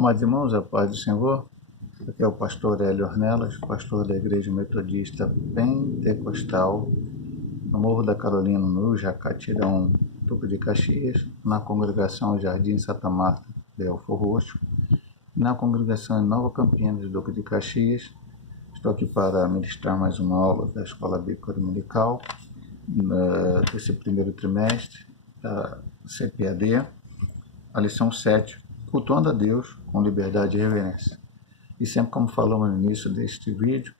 Amados irmãos, a paz do Senhor. Aqui é o pastor Hélio Ornelas, pastor da Igreja Metodista Pentecostal, no Morro da Carolina, no Jacatirão, Duque de Caxias, na congregação Jardim Santa Marta, Belfor Roxo, na congregação Nova Campinas, Duque de Caxias. Estou aqui para ministrar mais uma aula da Escola Bíblica Dominical, desse primeiro trimestre, da CPAD, a lição 7, cultuando a Deus com liberdade e reverência. E sempre, como falamos no início deste vídeo,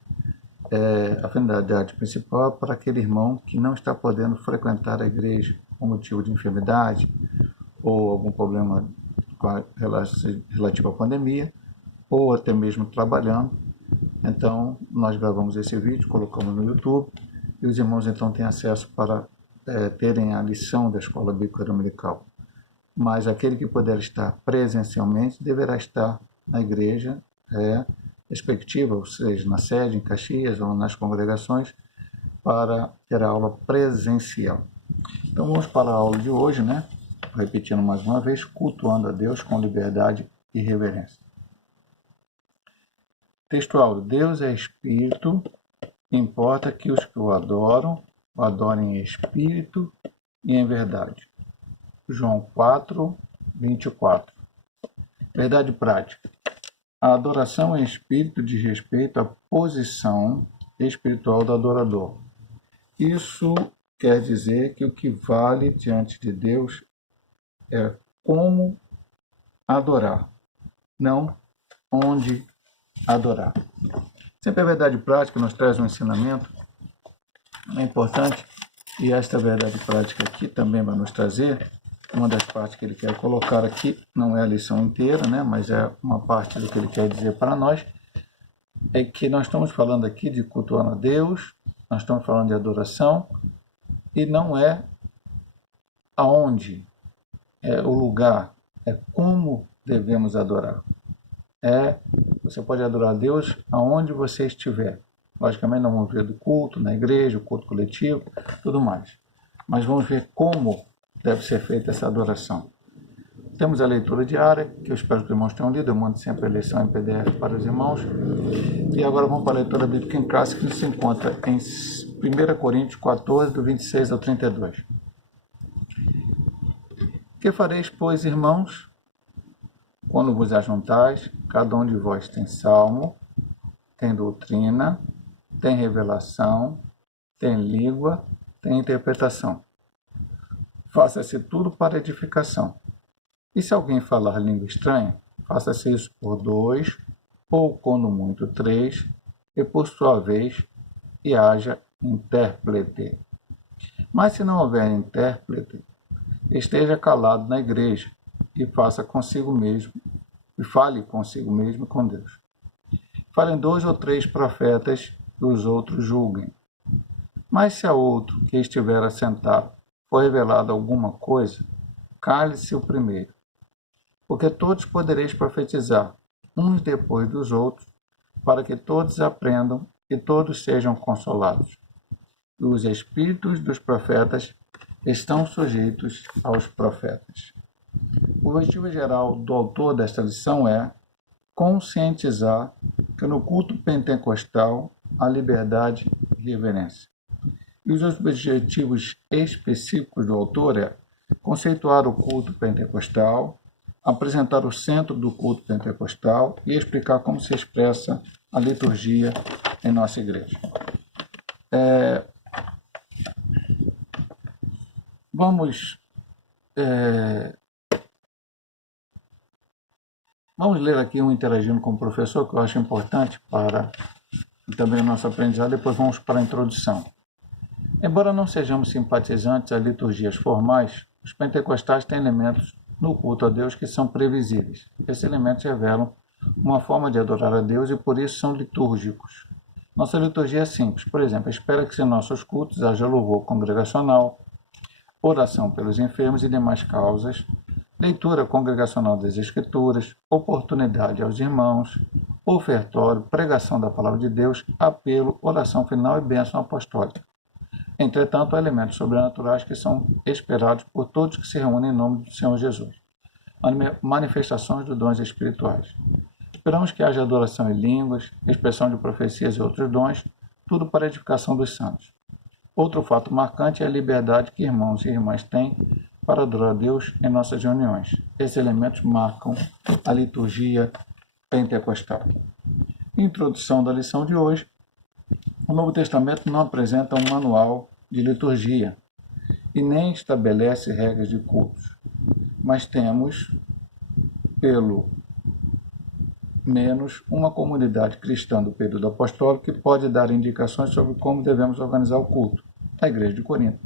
a finalidade principal é para aquele irmão que não está podendo frequentar a igreja por motivo de enfermidade ou algum problema relativo à pandemia, ou até mesmo trabalhando. Então, nós gravamos esse vídeo, colocamos no YouTube, e os irmãos então têm acesso para terem a lição da Escola Bíblica Dominical. Mas aquele que puder estar presencialmente deverá estar na igreja respectiva, ou seja, na sede, em Caxias ou nas congregações, para ter a aula presencial. Então vamos para a aula de hoje, repetindo mais uma vez, cultuando a Deus com liberdade e reverência. Textual: Deus é Espírito, importa que os que o adorem em Espírito e em verdade. João 4, 24. Verdade prática. A adoração em espírito diz respeito à posição espiritual do adorador. Isso quer dizer que o que vale diante de Deus é como adorar, não onde adorar. Sempre a verdade prática nos traz um ensinamento importante, e esta verdade prática aqui também vai nos trazer uma das partes que ele quer colocar aqui. Não é a lição inteira, mas é uma parte do que ele quer dizer para nós, é que nós estamos falando aqui de cultuar a Deus, nós estamos falando de adoração, e não é aonde, é o lugar, é como devemos adorar. Você pode adorar a Deus aonde você estiver. Logicamente não vamos ver do culto, na igreja, o culto coletivo, tudo mais. Mas vamos ver como deve ser feita essa adoração. Temos a leitura diária, que eu espero que os irmãos tenham lido. Eu mando sempre a lição em PDF para os irmãos. E agora vamos para a leitura bíblica em classe, que se encontra em 1 Coríntios 14, do 26 ao 32. Que fareis, pois, irmãos, quando vos ajuntais? Cada um de vós tem salmo, tem doutrina, tem revelação, tem língua, tem interpretação. Faça-se tudo para edificação. E se alguém falar língua estranha, faça-se isso por 2, ou quando muito 3, e por sua vez, e haja intérprete. Mas se não houver intérprete, esteja calado na igreja, e faça consigo mesmo, e fale consigo mesmo com Deus. Falem 2 ou 3 profetas, e os outros julguem. Mas se a outro que estiver assentado for revelado alguma coisa, cale-se o primeiro. Porque todos podereis profetizar, uns depois dos outros, para que todos aprendam e todos sejam consolados. E os espíritos dos profetas estão sujeitos aos profetas. O objetivo geral do autor desta lição é conscientizar que no culto pentecostal há liberdade e reverência. E os objetivos específicos do autor é conceituar o culto pentecostal, apresentar o centro do culto pentecostal e explicar como se expressa a liturgia em nossa igreja. Vamos ler aqui um interagindo com o professor, que eu acho importante para também o nosso aprendizado. Depois vamos para a introdução. Embora não sejamos simpatizantes às liturgias formais, os pentecostais têm elementos no culto a Deus que são previsíveis. Esses elementos revelam uma forma de adorar a Deus e por isso são litúrgicos. Nossa liturgia é simples. Por exemplo, espera que em nossos cultos haja louvor congregacional, oração pelos enfermos e demais causas, leitura congregacional das Escrituras, oportunidade aos irmãos, ofertório, pregação da palavra de Deus, apelo, oração final e bênção apostólica. Entretanto, há elementos sobrenaturais que são esperados por todos que se reúnem em nome do Senhor Jesus. manifestações dos dons espirituais. Esperamos que haja adoração em línguas, expressão de profecias e outros dons, tudo para a edificação dos santos. Outro fato marcante é a liberdade que irmãos e irmãs têm para adorar a Deus em nossas reuniões. Esses elementos marcam a liturgia pentecostal. Introdução da lição de hoje. O Novo Testamento não apresenta um manual de liturgia e nem estabelece regras de cultos, mas temos, pelo menos, uma comunidade cristã do período apostólico que pode dar indicações sobre como devemos organizar o culto, a Igreja de Corinto,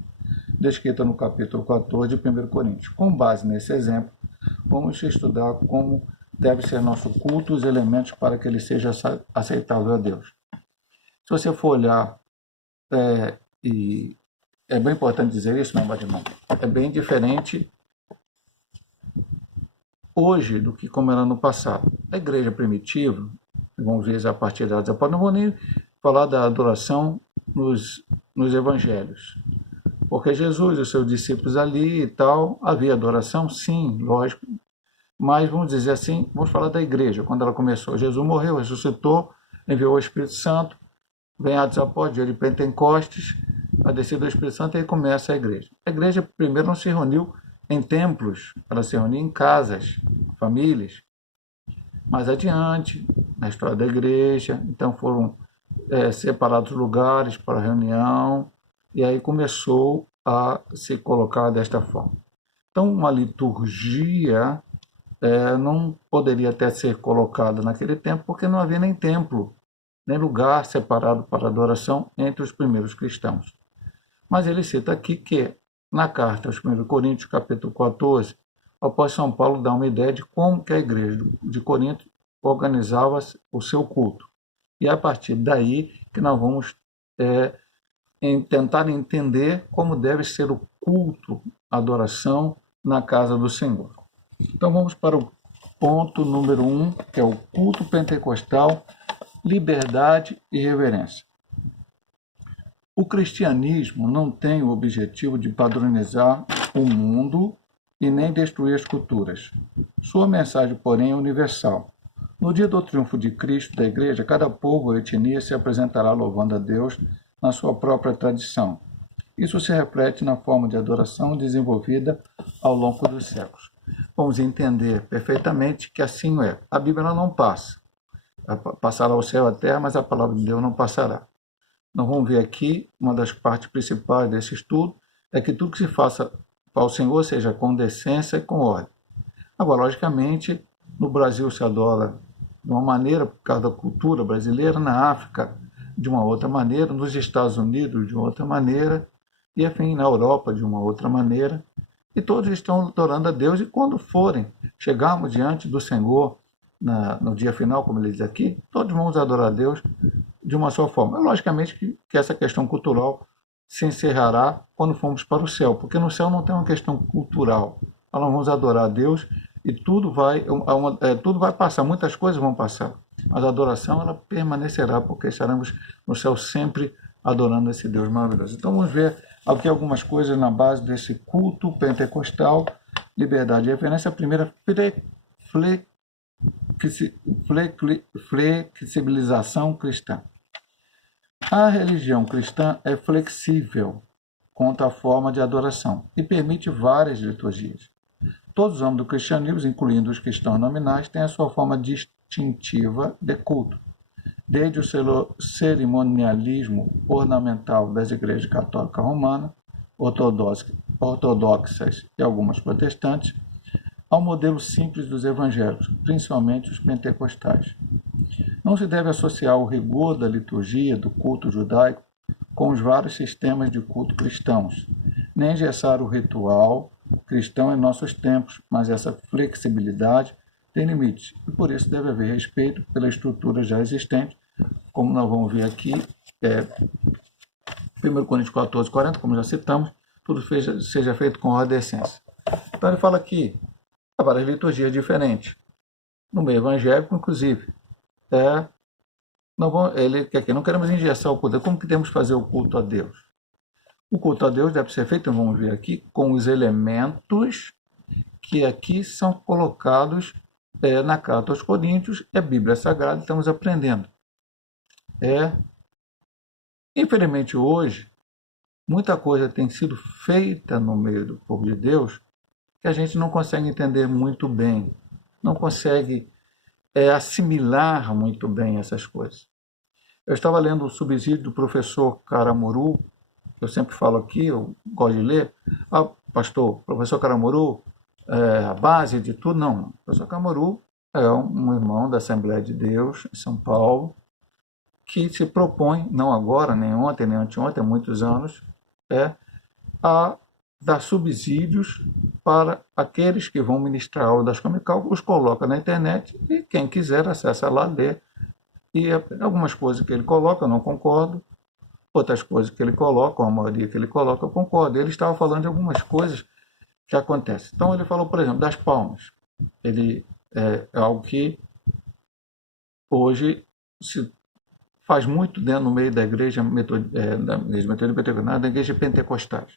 descrita no capítulo 14 de 1 Coríntios. Com base nesse exemplo, vamos estudar como deve ser nosso culto e os elementos para que ele seja aceitável a Deus. Se você for olhar, e é bem importante dizer isso, meu irmão, é bem diferente hoje do que como era no passado. A igreja primitiva, vamos ver a partir da Apóstolos, não vou nem falar da adoração nos evangelhos, porque Jesus e os seus discípulos ali e tal, havia adoração, sim, lógico, mas vamos dizer assim, vamos falar da igreja, quando ela começou. Jesus morreu, ressuscitou, enviou o Espírito Santo, vem Atos dos Apóstolos, dia de Pentecostes, a descida do Espírito Santo, e aí começa a igreja. A igreja primeiro não se reuniu em templos, ela se reunia em casas, famílias. Mais adiante, na história da igreja, então foram separados lugares para reunião, e aí começou a se colocar desta forma. Então, uma liturgia não poderia até ser colocada naquele tempo, porque não havia nem templo, nem lugar separado para adoração entre os primeiros cristãos. Mas ele cita aqui que, na carta aos 1 Coríntios, capítulo 14, o apóstolo São Paulo dá uma ideia de como que a igreja de Corinto organizava o seu culto. E é a partir daí que nós vamos tentar entender como deve ser o culto, a adoração na casa do Senhor. Então vamos para o ponto número 1, que é o culto pentecostal, liberdade e reverência. O cristianismo não tem o objetivo de padronizar o mundo e nem destruir as culturas. Sua mensagem, porém, é universal. No dia do triunfo de Cristo da Igreja, cada povo e etnia se apresentará louvando a Deus na sua própria tradição. Isso se reflete na forma de adoração desenvolvida ao longo dos séculos. Vamos entender perfeitamente que assim é. A Bíblia não passa. Passará o céu e a terra, mas a palavra de Deus não passará. Nós vamos ver aqui, uma das partes principais desse estudo, é que tudo que se faça para o Senhor seja com decência e com ordem. Agora, logicamente, no Brasil se adora de uma maneira, por causa da cultura brasileira, na África de uma outra maneira, nos Estados Unidos de uma outra maneira, e enfim, na Europa de uma outra maneira, e todos estão adorando a Deus, e quando chegarmos diante do Senhor, no dia final, como ele diz aqui, todos vamos adorar a Deus de uma só forma. Logicamente que essa questão cultural se encerrará quando formos para o céu, porque no céu não tem uma questão cultural. Nós vamos adorar a Deus e tudo vai passar, muitas coisas vão passar, mas a adoração ela permanecerá, porque estaremos no céu sempre adorando esse Deus maravilhoso. Então vamos ver aqui algumas coisas na base desse culto pentecostal, liberdade e reverência. A primeira, flexibilização cristã. A religião cristã é flexível quanto à forma de adoração e permite várias liturgias. Todos os homens do cristianismo, incluindo os cristãos nominais, têm a sua forma distintiva de culto. Desde o cerimonialismo ornamental das igrejas católica romana, ortodoxas e algumas protestantes, ao modelo simples dos evangelhos, principalmente os pentecostais. Não se deve associar o rigor da liturgia do culto judaico com os vários sistemas de culto cristãos, nem engessar o ritual cristão em nossos tempos, mas essa flexibilidade tem limites, e por isso deve haver respeito pela estrutura já existente, como nós vamos ver aqui, 1 Coríntios 14, 40, como já citamos, tudo seja feito com ordem e decência. Então ele fala aqui, há várias liturgias diferentes, no meio evangélico, inclusive. Ele quer que não queremos engessar o culto. Como que temos que fazer o culto a Deus? O culto a Deus deve ser feito, vamos ver aqui, com os elementos que aqui são colocados na carta aos Coríntios, é Bíblia Sagrada, estamos aprendendo. Infelizmente hoje, muita coisa tem sido feita no meio do povo de Deus que a gente não consegue entender muito bem, não consegue assimilar muito bem essas coisas. Eu estava lendo o subsídio do professor Caramuru, que eu sempre falo aqui, eu gosto de ler. Pastor, professor Caramuru, a base de tudo? Não. O professor Caramuru é um irmão da Assembleia de Deus, em São Paulo, que se propõe, não agora, nem ontem, nem anteontem, há muitos anos, a dar subsídios para aqueles que vão ministrar aula das Comical, os coloca na internet e quem quiser acessa lá, lê. E algumas coisas que ele coloca eu não concordo, outras coisas que ele coloca, a maioria que ele coloca eu concordo. Ele estava falando de algumas coisas que acontecem. Então ele falou, por exemplo, das palmas. Ele é algo que hoje se faz muito dentro no meio da igreja metodista, da igreja pentecostais.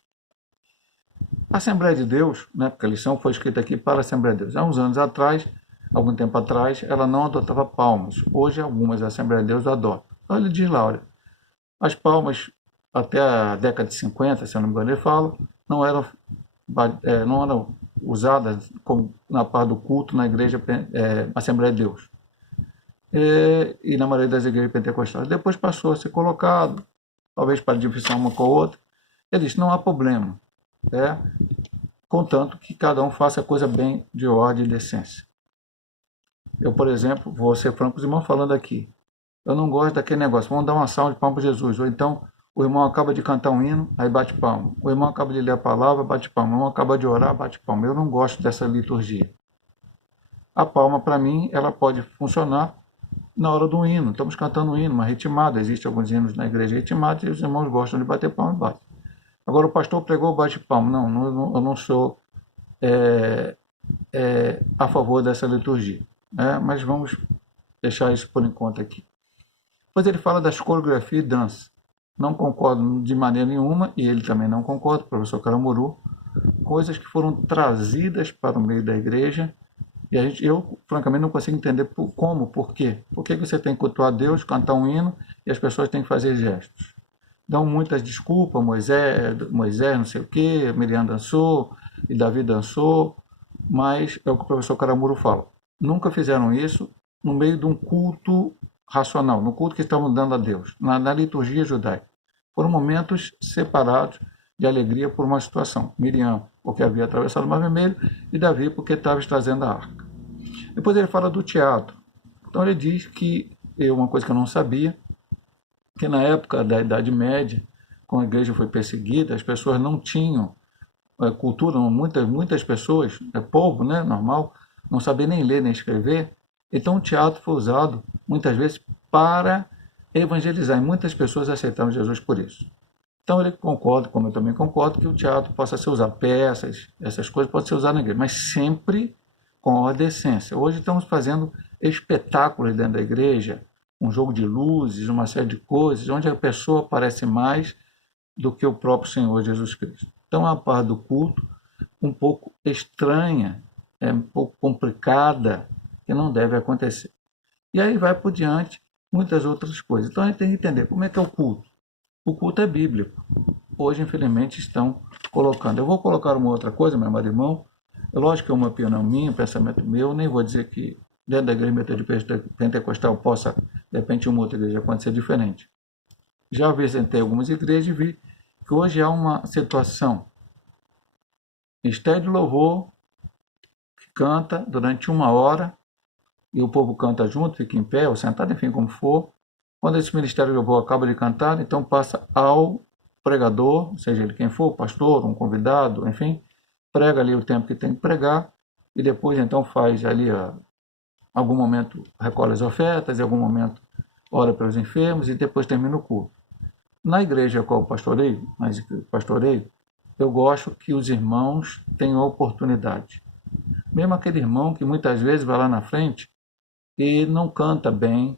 A Assembleia de Deus, né, porque a lição foi escrita aqui para a Assembleia de Deus. Há uns anos atrás, algum tempo atrás, ela não adotava palmas. Hoje, algumas Assembleias de Deus adotam. Então, ele diz lá, olha, as palmas, até a década de 50, se eu não me engano, ele fala, não eram usadas como na parte do culto na igreja Assembleia de Deus. E na maioria das igrejas pentecostais. Depois passou a ser colocado, talvez para divisão uma com a outra. Ele disse, não há problema. Contanto que cada um faça a coisa bem de ordem e decência. Eu, por exemplo, vou ser franco com os irmãos falando aqui. Eu não gosto daquele negócio, vamos dar uma salva de palmas para Jesus. Ou então, o irmão acaba de cantar um hino, aí bate palma. O irmão acaba de ler a palavra, bate palma. O irmão acaba de orar, bate palma. Eu não gosto dessa liturgia. A palma, para mim, ela pode funcionar na hora do hino. Estamos cantando um hino, uma ritmada. Existem alguns hinos na igreja ritmados e os irmãos gostam de bater palma e bate. Agora o pastor pregou, bate palma. Não, eu não sou a favor dessa liturgia. Mas vamos deixar isso por enquanto aqui. Depois ele fala das coreografias e dança. Não concordo de maneira nenhuma, e ele também não concorda, o professor Caramuru, coisas que foram trazidas para o meio da igreja, e eu francamente não consigo entender por quê. Por que você tem que cultuar Deus, cantar um hino, e as pessoas têm que fazer gestos? Dão muitas desculpas, Moisés não sei o quê, Miriam dançou, e Davi dançou, mas é o que o professor Caramuru fala. Nunca fizeram isso no meio de um culto racional, no culto que estavam dando a Deus, na liturgia judaica. Foram momentos separados de alegria por uma situação. Miriam, porque havia atravessado o Mar Vermelho, e Davi, porque estava trazendo a arca. Depois ele fala do teatro. Então ele diz que, uma coisa que eu não sabia, que na época da Idade Média, quando a igreja foi perseguida, as pessoas não tinham cultura, muitas pessoas, povo, né, normal, não sabia nem ler nem escrever. Então o teatro foi usado muitas vezes para evangelizar, e muitas pessoas aceitaram Jesus por isso. Então ele concorda, como eu também concordo, que o teatro possa ser usado, peças, essas coisas podem ser usadas na igreja, mas sempre com a decência. Hoje estamos fazendo espetáculos dentro da igreja, um jogo de luzes, uma série de coisas, onde a pessoa aparece mais do que o próprio Senhor Jesus Cristo. Então a parte do culto, um pouco estranha, um pouco complicada, que não deve acontecer. E aí vai por diante muitas outras coisas. Então a gente tem que entender como é que é o culto. O culto é bíblico. Hoje, infelizmente, estão colocando. Eu vou colocar uma outra coisa, meu amado irmão. Lógico que é uma opinião minha, um pensamento meu. Nem vou dizer que dentro da igreja metodista pentecostal possa, de repente, uma outra igreja acontecer diferente. Já visitei algumas igrejas e vi que hoje há uma situação. Ministério de louvor, que canta durante 1 hora, e o povo canta junto, fica em pé, ou sentado, enfim, como for. Quando esse ministério de louvor acaba de cantar, então passa ao pregador, seja ele quem for, pastor, um convidado, enfim, prega ali o tempo que tem que pregar, e depois então faz ali, algum momento recolhe as ofertas, em algum momento ora pelos enfermos, e depois termina o culto. Na igreja a qual pastoreio, eu gosto que os irmãos tenham a oportunidade. Mesmo aquele irmão que muitas vezes vai lá na frente e não canta bem,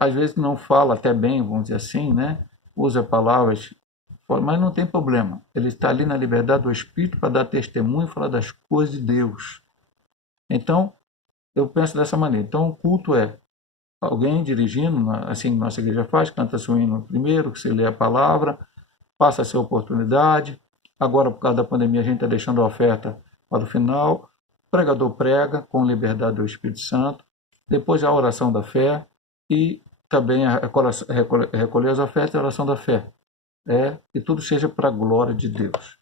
às vezes não fala até bem, vamos dizer assim, né? Usa palavras mas não tem problema. Ele está ali na liberdade do Espírito para dar testemunho e falar das coisas de Deus. Então, eu penso dessa maneira. Então, o culto é alguém dirigindo, assim que nossa igreja faz, canta-se o hino primeiro, que se lê a palavra, passa-se a oportunidade. Agora, por causa da pandemia, a gente está deixando a oferta para o final. O pregador prega com liberdade do Espírito Santo. Depois a oração da fé e também recolher as ofertas e a oração da fé. E tudo seja para a glória de Deus.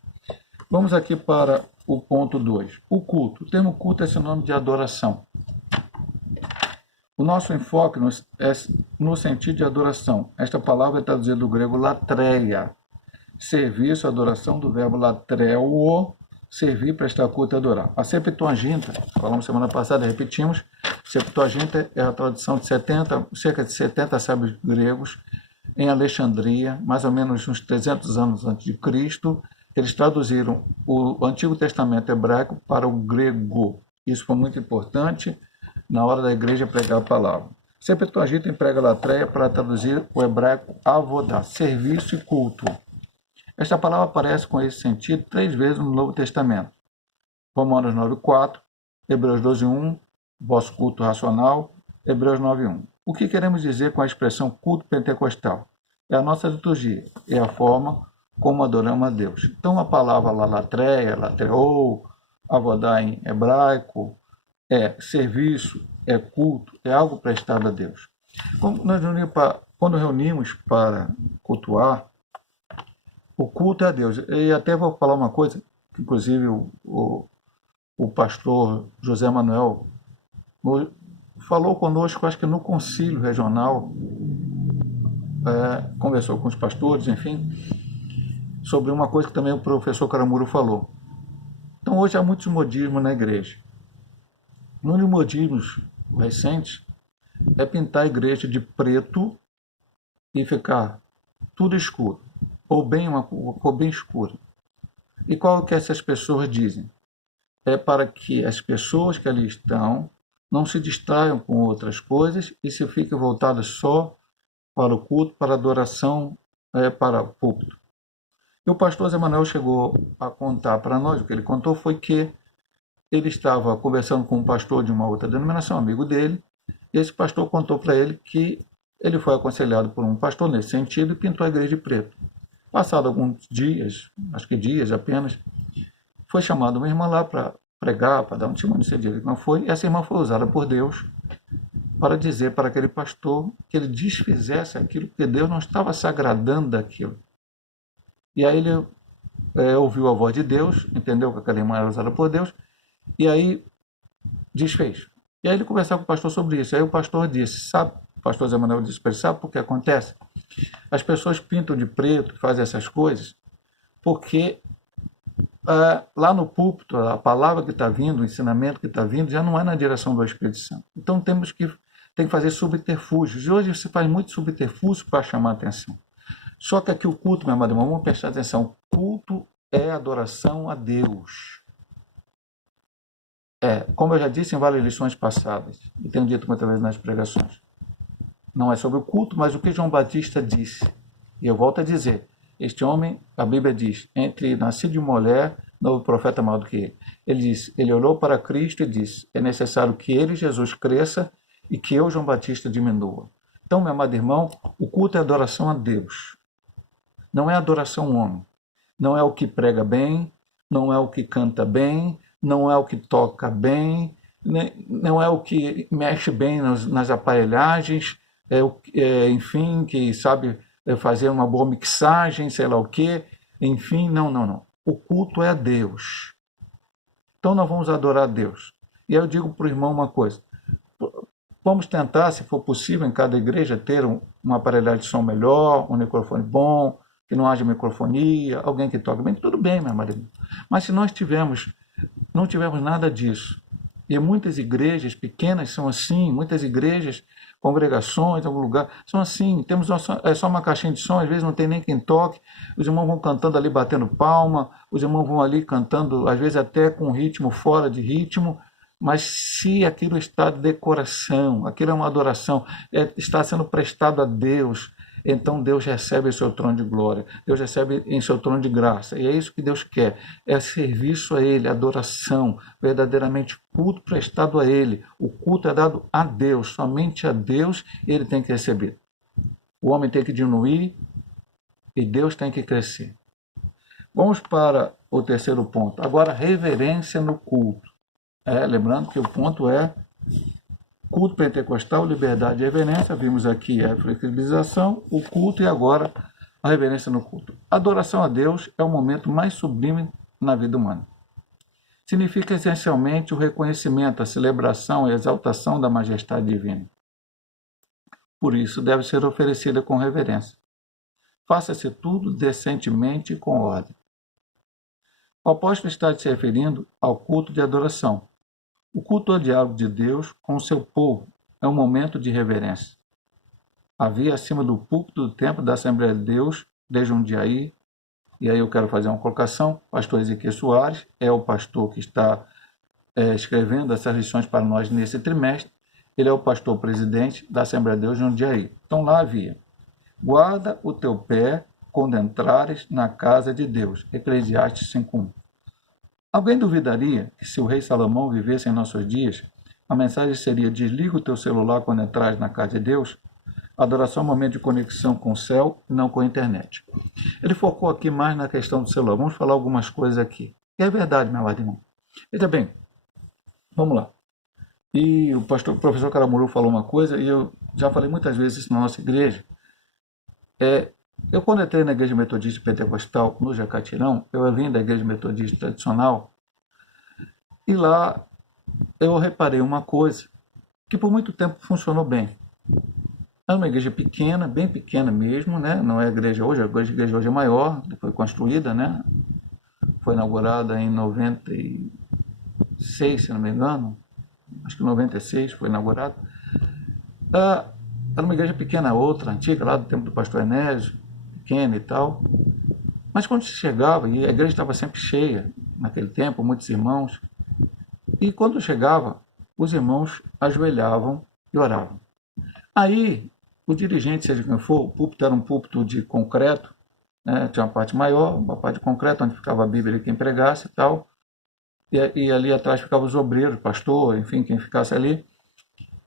Vamos aqui para o ponto 2. O culto. O termo culto é sinônimo de adoração. O nosso enfoque é no sentido de adoração. Esta palavra é traduzida do grego latreia. Serviço, adoração, do verbo latreo, servir, prestar culto e adorar. A Septuaginta, falamos semana passada, repetimos, Septuaginta é a tradução de cerca de 70 sábios gregos em Alexandria, mais ou menos uns 300 anos antes de Cristo. Eles traduziram o Antigo Testamento hebraico para o grego. Isso foi muito importante na hora da igreja pregar a palavra. Septuaginta emprega latreia para traduzir o hebraico avodá, serviço e culto. Esta palavra aparece com esse sentido 3 vezes no Novo Testamento. Romanos 9,4, Hebreus 12,1, vosso culto racional, Hebreus 9,1. O que queremos dizer com a expressão culto pentecostal? É a nossa liturgia, é a forma como adoramos a Deus. Então a palavra latreia, latreou, avodá em hebraico, é serviço, é culto, é algo prestado a Deus. Quando reunimos para cultuar, o culto é a Deus. E até vou falar uma coisa, que inclusive o pastor José Manuel falou conosco, acho que no concílio regional, conversou com os pastores, enfim, sobre uma coisa que também o professor Caramuru falou. Então hoje há muitos modismos na igreja. Um dos modismos recentes é pintar a igreja de preto e ficar tudo escuro, ou uma cor bem escura. E qual que essas pessoas dizem? É para que as pessoas que ali estão não se distraiam com outras coisas e se fiquem voltadas só para o culto, para a adoração, para o púlpito. E o pastor Zé Manuel chegou a contar para nós, o que ele contou foi que ele estava conversando com um pastor de uma outra denominação, amigo dele, e esse pastor contou para ele que ele foi aconselhado por um pastor nesse sentido e pintou a igreja de preto. Passado alguns dias, acho que dias apenas, foi chamada uma irmã lá para pregar, para dar um testemunho desse dia que não foi, e essa irmã foi usada por Deus para dizer para aquele pastor que ele desfizesse aquilo, porque Deus não estava se agradando daquilo. E aí ele ouviu a voz de Deus, entendeu que aquela irmã era usada por Deus, e aí desfez. E aí ele conversava com o pastor sobre isso. Aí o pastor disse, o pastor Zé Manuel disse para ele, sabe por que acontece? As pessoas pintam de preto, fazem essas coisas, porque lá no púlpito, a palavra que está vindo, o ensinamento que está vindo, já não é na direção do Espírito Santo. Então tem que fazer subterfúgios. E hoje se faz muito subterfúgio para chamar a atenção. Só que aqui o culto, meu amado irmão, vamos prestar atenção, culto é adoração a Deus. Como eu já disse em várias lições passadas, e tenho dito muitas vezes nas pregações, não é sobre o culto, mas o que João Batista disse. E eu volto a dizer, este homem, a Bíblia diz, entre nascido de mulher, não houve profeta maior do que ele. Ele disse, ele olhou para Cristo e disse, é necessário que ele, Jesus, cresça e que eu, João Batista, diminua. Então, meu amado irmão, o culto é adoração a Deus. Não é adoração ao homem. Não é o que prega bem, não é o que canta bem, não é o que toca bem, não é o que mexe bem nas aparelhagens, enfim, que sabe fazer uma boa mixagem, sei lá o quê, enfim, não. O culto é a Deus. Então nós vamos adorar a Deus. E aí eu digo para o irmão uma coisa, vamos tentar, se for possível, em cada igreja ter uma aparelhagem de som melhor, um microfone bom, que não haja microfonia, alguém que toque bem, tudo bem, meu marido. Mas se nós não tivermos nada disso, e muitas igrejas pequenas são assim, muitas igrejas, congregações, em algum lugar, são assim, temos só uma caixinha de som, às vezes não tem nem quem toque, os irmãos vão cantando ali, batendo palma, os irmãos vão ali cantando, às vezes até com ritmo fora de ritmo, mas se aquilo está de decoração, aquilo é uma adoração, está sendo prestado a Deus, então Deus recebe em seu trono de glória, Deus recebe em seu trono de graça, e é isso que Deus quer, é serviço a Ele, adoração, verdadeiramente culto prestado a Ele. O culto é dado a Deus, somente a Deus Ele tem que receber. O homem tem que diminuir e Deus tem que crescer. Vamos para o terceiro ponto. Agora, reverência no culto. Lembrando que o ponto é culto pentecostal, liberdade e reverência. Vimos aqui a flexibilização, o culto e agora a reverência no culto. Adoração a Deus é o momento mais sublime na vida humana. Significa essencialmente o reconhecimento, a celebração e a exaltação da majestade divina. Por isso, deve ser oferecida com reverência. Faça-se tudo decentemente e com ordem. O apóstolo está se referindo ao culto de adoração. O culto ao diálogo de Deus com o seu povo é um momento de reverência. Havia acima do púlpito do templo da Assembleia de Deus, desde um dia aí, e aí eu quero fazer uma colocação, o pastor Ezequiel Soares é o pastor que está escrevendo essas lições para nós nesse trimestre. Ele é o pastor presidente da Assembleia de Deus de Jundiaí. Então lá havia: guarda o teu pé quando entrares na casa de Deus. Eclesiastes 5:1. Alguém duvidaria que, se o rei Salomão vivesse em nossos dias, a mensagem seria: desliga o teu celular quando entrares na casa de Deus? Adoração é um momento de conexão com o céu, não com a internet. Ele focou aqui mais na questão do celular. Vamos falar algumas coisas aqui. E é verdade, meu amado irmão. Veja bem, vamos lá. E o professor Caramuru falou uma coisa, e eu já falei muitas vezes isso na nossa igreja. Eu, quando entrei na igreja metodista pentecostal no Jacatirão, eu vim da igreja metodista tradicional, e lá eu reparei uma coisa que por muito tempo funcionou bem. É uma igreja pequena, bem pequena mesmo, né? Não é a igreja hoje, a igreja hoje é maior, foi construída, né? Foi inaugurada em 96, se não me engano, acho que em 96 foi inaugurada. Era uma igreja pequena, outra, antiga, lá do tempo do pastor Enésio, pequena e tal. Mas quando se chegava, e a igreja estava sempre cheia naquele tempo, muitos irmãos, e quando chegava, os irmãos ajoelhavam e oravam. Aí, o dirigente, seja quem for, o púlpito era um púlpito de concreto, né? Tinha uma parte maior, uma parte de concreto, onde ficava a Bíblia e quem pregasse e tal, e ali atrás ficavam os obreiros, o pastor, enfim, quem ficasse ali.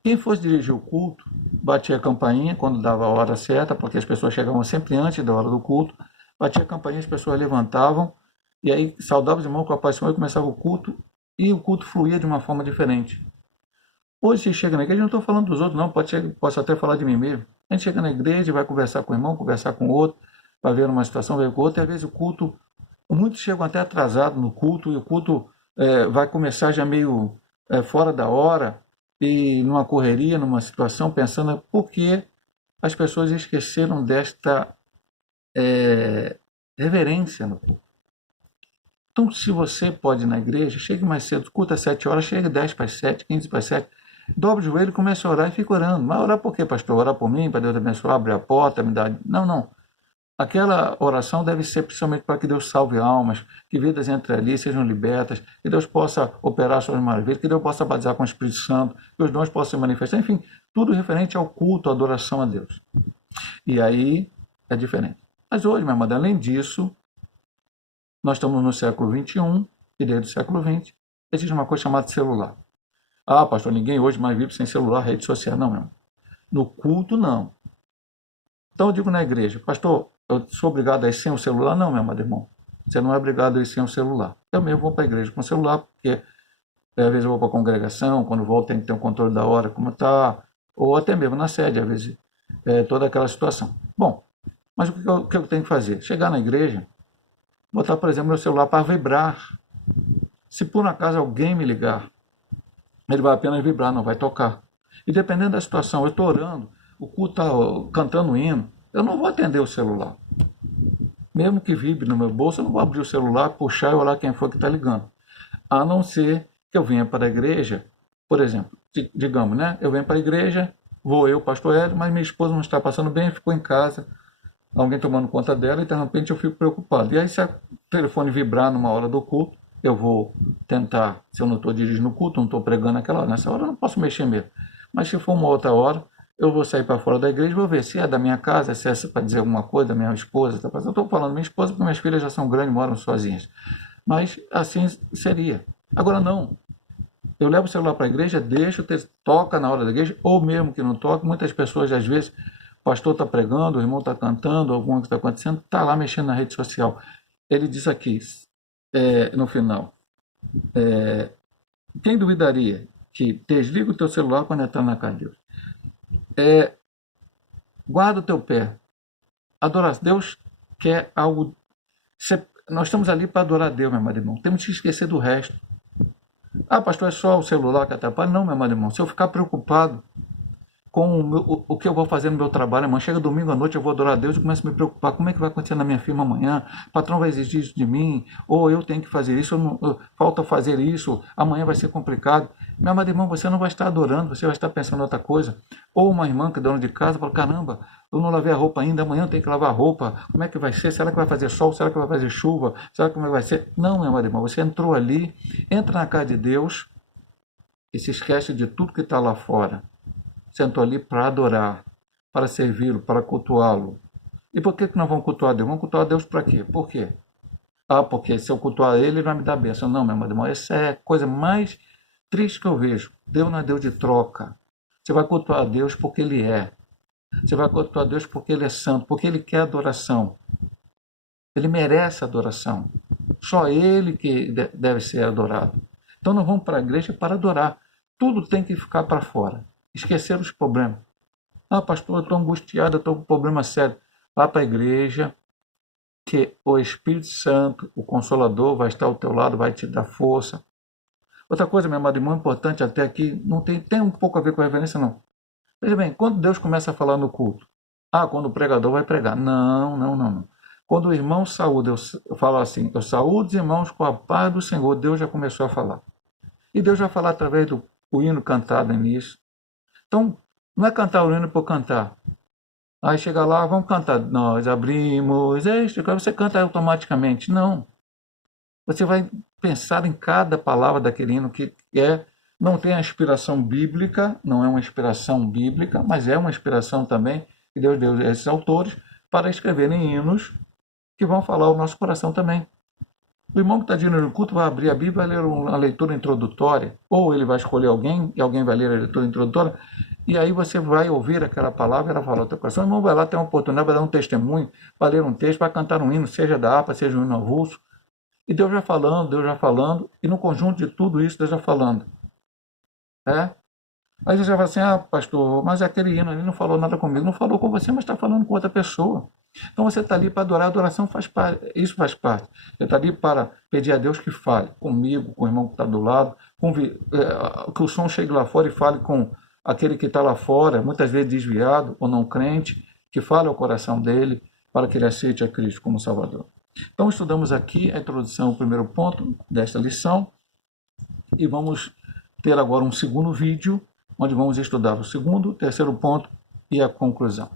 Quem fosse dirigir o culto, batia a campainha quando dava a hora certa, porque as pessoas chegavam sempre antes da hora do culto, batia a campainha, as pessoas levantavam, e aí saudavam os irmãos com a paz do Senhor e começava o culto, e o culto fluía de uma forma diferente. Hoje você chega na igreja, não estou falando dos outros não, posso até falar de mim mesmo. A gente chega na igreja, vai conversar com o irmão, conversar com o outro, vai ver uma situação, vai ver com o outro, e às vezes o culto, muitos chegam até atrasados no culto, e o culto vai começar já meio fora da hora, e numa correria, numa situação, pensando por que as pessoas esqueceram desta reverência no culto. Então, se você pode ir na igreja, chegue mais cedo, culto às 7 horas, chegue 10 para as 7, 15 para as 7, dobre o joelho e comece a orar e fique orando. Mas orar por quê, pastor? Orar por mim, para Deus abençoar, abrir a porta, me dar... Não. Aquela oração deve ser principalmente para que Deus salve almas, que vidas entre ali sejam libertas, que Deus possa operar suas maravilhas, que Deus possa batizar com o Espírito Santo, que os dons possam se manifestar, enfim, tudo referente ao culto, à adoração a Deus. E aí é diferente. Mas hoje, meu amado, além disso, nós estamos no século XXI, e desde o século XX, existe uma coisa chamada celular. Ah, pastor, ninguém hoje mais vive sem celular, rede social. Não, meu. No culto, não. Então eu digo na igreja, pastor, eu sou obrigado a ir sem o celular? Não, meu amado irmão. Você não é obrigado a ir sem o celular. Eu mesmo vou para a igreja com o celular, porque às vezes eu vou para a congregação, quando volto tem que ter um controle da hora, como está, ou até mesmo na sede, às vezes, toda aquela situação. Bom, mas o que eu tenho que fazer? Chegar na igreja, botar, por exemplo, meu celular para vibrar. Se por acaso alguém me ligar, ele vai apenas vibrar, não vai tocar. E dependendo da situação, eu estou orando, o culto está cantando hino, eu não vou atender o celular. Mesmo que vibre no meu bolso, eu não vou abrir o celular, puxar e olhar quem foi que está ligando. A não ser que eu venha para a igreja, por exemplo, digamos, né? Eu venho para a igreja, vou eu, pastor Hélio, mas minha esposa não está passando bem, ficou em casa, alguém tomando conta dela, e de repente eu fico preocupado. E aí, se o telefone vibrar numa hora do culto, eu vou tentar, se eu não estou dirigindo o culto, não estou pregando aquela hora, nessa hora eu não posso mexer mesmo. Mas se for uma outra hora, eu vou sair para fora da igreja, vou ver se é da minha casa, se é para dizer alguma coisa, da minha esposa. Tá? Eu estou falando da minha esposa porque minhas filhas já são grandes, moram sozinhas. Mas assim seria. Agora não. Eu levo o celular para a igreja, deixo, toca na hora da igreja, ou mesmo que não toque. Muitas pessoas, às vezes, o pastor está pregando, o irmão está cantando, alguma coisa está acontecendo, está lá mexendo na rede social. Ele diz aqui, no final, quem duvidaria que desliga o teu celular quando entrar na casa de Deus? Guarda o teu pé. Adorar Deus quer algo. Nós estamos ali para adorar a Deus, meu amado irmão. Temos que esquecer do resto. Ah, pastor, é só o celular que atrapalha? Não, meu amado irmão. Se eu ficar preocupado com o que eu vou fazer no meu trabalho amanhã, chega domingo à noite, eu vou adorar a Deus e começo a me preocupar. Como é que vai acontecer na minha firma amanhã? O patrão vai exigir isso de mim? Ou eu tenho que fazer isso? Falta fazer isso? Amanhã vai ser complicado. Meu amado irmão, você não vai estar adorando, você vai estar pensando em outra coisa. Ou uma irmã que é dona de casa fala, caramba, eu não lavei a roupa ainda, amanhã eu tenho que lavar a roupa. Como é que vai ser? Será que vai fazer sol? Será que vai fazer chuva? Será que como é que vai ser? Não, meu amado irmão, você entrou ali, entra na casa de Deus e se esquece de tudo que está lá fora. Sentou ali para adorar, para servi-lo, para cultuá-lo. E por que nós vamos cultuar Deus? Vamos cultuar Deus para quê? Por quê? Ah, porque se eu cultuar Ele, Ele vai me dar bênção. Não, meu irmão, essa é a coisa mais triste que eu vejo. Deus não é Deus de troca. Você vai cultuar Deus porque Ele é. Você vai cultuar Deus porque Ele é santo, porque Ele quer adoração. Ele merece adoração. Só Ele que deve ser adorado. Então nós vamos para a igreja para adorar. Tudo tem que ficar para fora. Esquecer os problemas. Ah, pastor, eu estou angustiado, eu estou com um problema sério. Vá para a igreja, que o Espírito Santo, o Consolador, vai estar ao teu lado, vai te dar força. Outra coisa, meu amado irmão, importante até aqui, não tem um pouco a ver com a reverência, não. Veja bem, quando Deus começa a falar no culto, quando o pregador vai pregar. Não. Quando o irmão saúda, eu falo assim, eu saúdo os irmãos com a paz do Senhor, Deus já começou a falar. E Deus vai falar através do hino cantado no início. Então, não é cantar o hino por cantar. Aí chega lá, vamos cantar. Nós abrimos você canta automaticamente. Não. Você vai pensar em cada palavra daquele hino que não tem a inspiração bíblica, não é uma inspiração bíblica, mas é uma inspiração também que Deus deu a esses autores para escreverem hinos que vão falar o nosso coração também. O irmão que está dizendo no culto vai abrir a Bíblia, vai ler uma leitura introdutória, ou ele vai escolher alguém, e alguém vai ler a leitura introdutória, e aí você vai ouvir aquela palavra e ela fala ao teu coração. O irmão vai lá, tem uma oportunidade, vai dar um testemunho, vai ler um texto, vai cantar um hino, seja da harpa, seja um hino avulso, e Deus já falando, e no conjunto de tudo isso, Deus já falando. Aí você já fala assim, pastor, mas aquele hino ali não falou nada comigo. Não falou com você, mas está falando com outra pessoa. Então você está ali para adorar, a adoração faz parte, isso faz parte. Você está ali para pedir a Deus que fale comigo, com o irmão que está do lado, que o som chegue lá fora e fale com aquele que está lá fora, muitas vezes desviado ou não crente, que fale ao coração dele para que ele aceite a Cristo como Salvador. Então estudamos aqui a introdução, o primeiro ponto desta lição, e vamos ter agora um segundo vídeo, onde vamos estudar o segundo, terceiro ponto e a conclusão.